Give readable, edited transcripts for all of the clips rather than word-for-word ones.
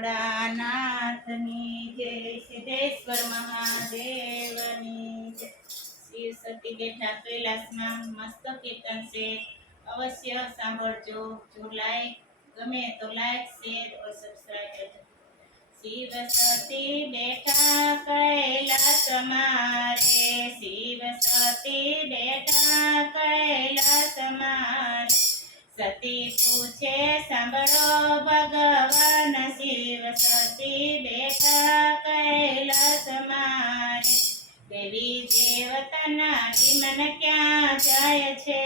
ભોળાનાથની જય, સિદ્ધેશ્વર મહાદેવની જય। શિવ સતી બેઠા કૈલાસમાં મસ્ત કીર્તન છે, અવશ્ય સાંભળજો। જો લાઈક ગમે તો લાઈક શેર और સબસ્ક્રાઇબ કરજો। શિવ સતી બેઠા કૈલાસમાં રે, શિવ સતી બેઠા કૈલાસમાં રે। સતી પૂછે સાંભળો ભગવાન, શિવ સતી બેઠા કૈલાસમાં રે। દેવી દેવતાના વિમન ક્યાં જાય છે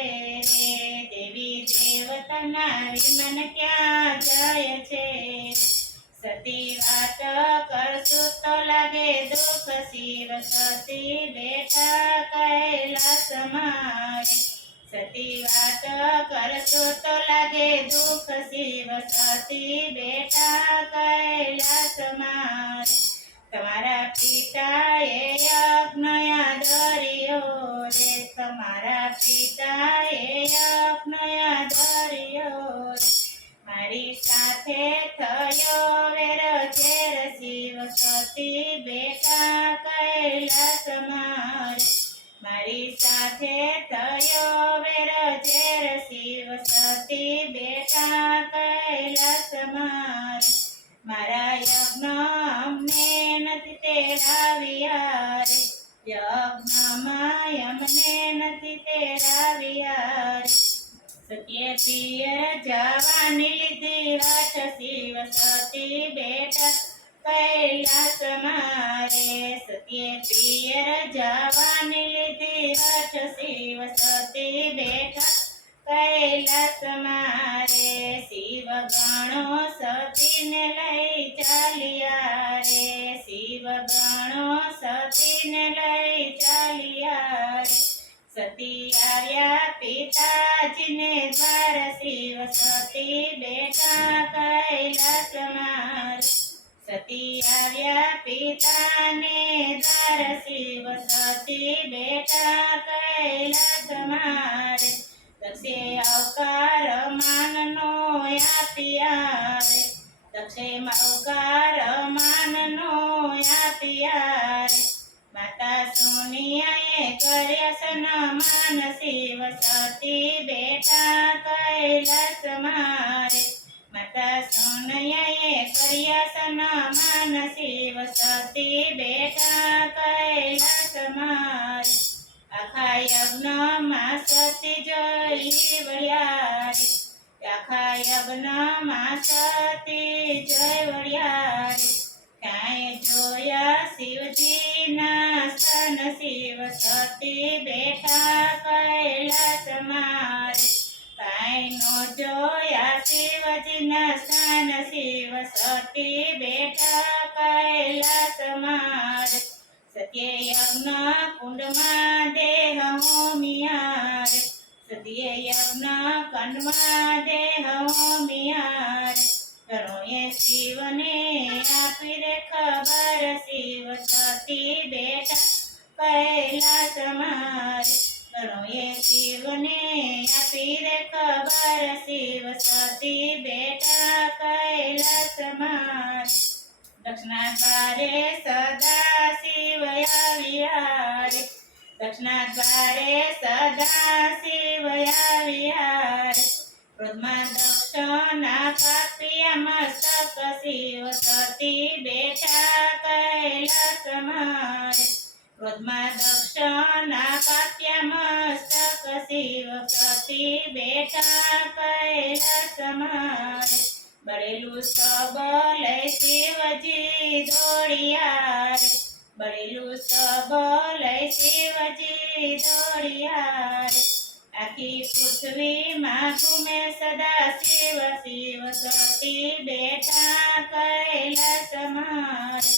રે, દેવી દેવતાના વિમન ક્યાં જાય છે। સતી વાત કરશું તો લાગે દુઃખ, શિવ સતી બેઠા કૈલાસમાં રે। સતી વાત કરશું તો લાગે દુઃખ, શિવ સતી બેઠા કૈલાસમાં રે। તમારા પિતાએ યજ્ઞ ધર્યો રે, તમારા પિતાએ યજ્ઞ ધર્યો રે। મારી સાથે થયો વેર ઝેર, શિવ સતી બેઠા કૈલાસમાં રે। મારી સાથે થયો વેર ઝેર, શિવ સતી બેઠા કૈલાસમાં રે। મારા યજ્ઞ અમને નથી તેડાવ્યા રે, યજ્ઞમાં અમને નથી તેડાવ્યા રે। સત્ય પિયર જવાની લીધી વાટ, શિવ સતી બેઠા કૈલાસમાં રે। સત્ય પિયર જવાની લીધી વાટ, શિવ સતી બેઠા કૈલાસમાં રે। શિવ ગણો સતીને લઈ ચાલ્યા રે, શિવ ગણો સતીને લઈ ચાલ્યા રે। સતી આવ્યા પિતાજીને દ્વાર, શિવ સતી બેઠા કૈલાસમાં રે। સતી આવ્યા પિતાને દ્વાર, શિવ સતી બેઠા કૈલાસમાં રે। દક્ષે અવકાર માનનો આપ્યા રે, દક્ષે અવકાર માનનો આપ્યા રે। માતા સોનિયાએ કર્યા સન્માન, શિવ સતી બેઠા કૈલાસમાં રે। માતા સોનિયાએ કર્યા સન્માન, શિવ સતી બેઠા કૈલાસમાં રે। આખા યજ્ઞમાં સતી જઈ વળ્યા રે, આખા યજ્ઞમાં સતી જઈ વળ્યા રે। કાંઈ જોયા શિવજીના સ્થાન, શિવ સતી બેઠા કૈલાસમાં રે। કાંઈ નો જોયા શિવજીના સ્થાન, શિવ સતી બેઠા કૈલાસમાં રે। સત્ય યજ્ઞ કુંડમાં દેહ હોમિયા રે, સત્ય યજ્ઞ કુંડમાં દેહ હોમિયા રે। ગણોએ શિવને આપી રે ખબર, શિવ સતી બેઠા કૈલાસમાં રે। ગણોએ શિવને આપી રે ખબર, શિવ સતી બેઠા કૈલાસમાં રે। દક્ષના દ્વારે સદા શિવ આવ્યા રે, દક્ષના દ્વારે સદા શિવ આવ્યા રે। ક્રોધમાં દક્ષના કાપ્યા મસ્તક, શિવ સતી બેઠા કૈલાસમાં રે। ક્રોધમાં દક્ષના કાપ્યા મસ્તક, શિવ સતી બેઠા કૈલાસમાં રે। બળેલું સબલ શિવજી દોડિયા રે, બળેલું સબલ શિવજી દોડિયા રે। આખી પૃથ્વીમાં ઘૂમે સદા શિવ, શિવ સતી બેઠા કૈલાસમાં રે।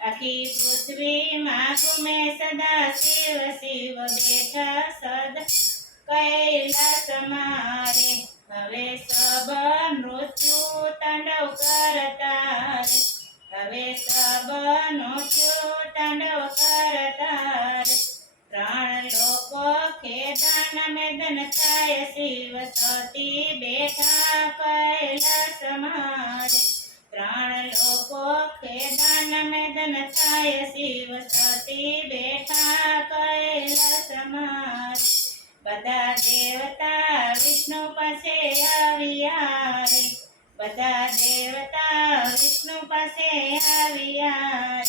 આખી પૃથ્વીમાં ઘૂમે સદા શિવ, શિવ બેઠા સદા કૈલાસમાં રે। હવે સબ મૃત્યુ તાંડવ કરતા રે, હવે સબ મૃત્યુ તાંડવ કરતા રે। ત્રણ લોકો ખેદાન મેદન થાય, શિવ સતી બેઠા કૈલાસમાં રે। ત્રણ લોકો મેદન થાય શિવ સતી બેઠા કૈલાસ મારે બધા દેવતા વિષ્ણુ પાસે આવ્યા રે બધા દેવતા વિષ્ણુ પાસે આવ્યા રે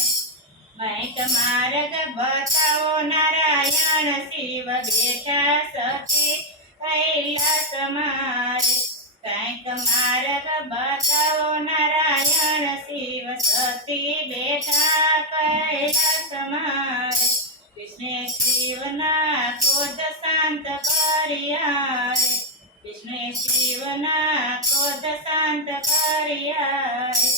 કંઈક માર્ગ બતાવો નારાયણ શિવ બેઠા સતી કૈલાસ મારે કંઈક માર્ગ બતાવો નારાયણ શિવ સતી બેઠા કૈલાસ મારે વિષ્ણુએ શિવના ક્રોધ શાંત કર્યા રે વિષ્ણુએ શિવના ક્રોધ શાંત કર્યા રે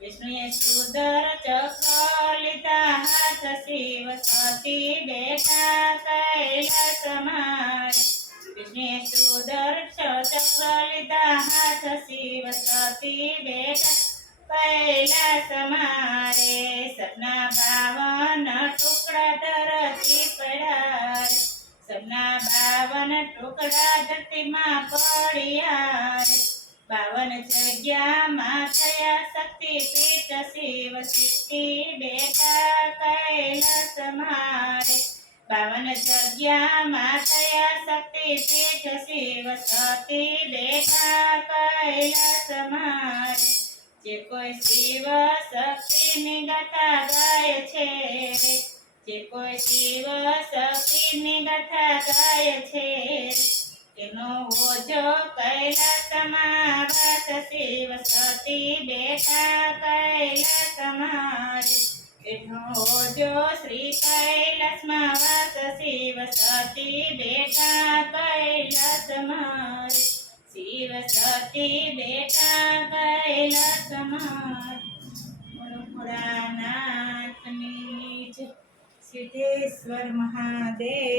વિષ્ણુએ સુદર ચક્ર લીધા હાથ શિવ સતી બેઠા કૈલાસ મારે વિષ્ણુએ સુદર ચક્ર લીધા હાથ શિવ સતી બેઠા કૈલાસ મારે સપના 52 ટુકડા ધરતી પડ્યા રે સપના 52 ટુકડા ધરતીમાં પડ્યા રે 52 જગ્યામાં થયા શક્તિપીઠ શિવ સતી બેઠા કૈલાસ મારે 52 જગ્યામાં થયા શક્તિપીઠ શિવ સતી બેઠા કૈલાસ મારે જે કોઈ શિવ શક્તિની ગાથા ગાય છે રે જે કોઈ શિવ શક્તિની ગાથા ગાય છે તેનો ઓજો કૈલાસમાં વાસ શિવ સતી બેઠા કૈલાસ મારે એનો ઓજો શ્રી કૈલાસમાં વાસ શિવ સતી બેઠા કૈલાસ મારે શિવ સતી બેઠા કૈલાસ મારે બોલો ભોળાનાથની જય સિદ્ધેશ્વર મહાદેવ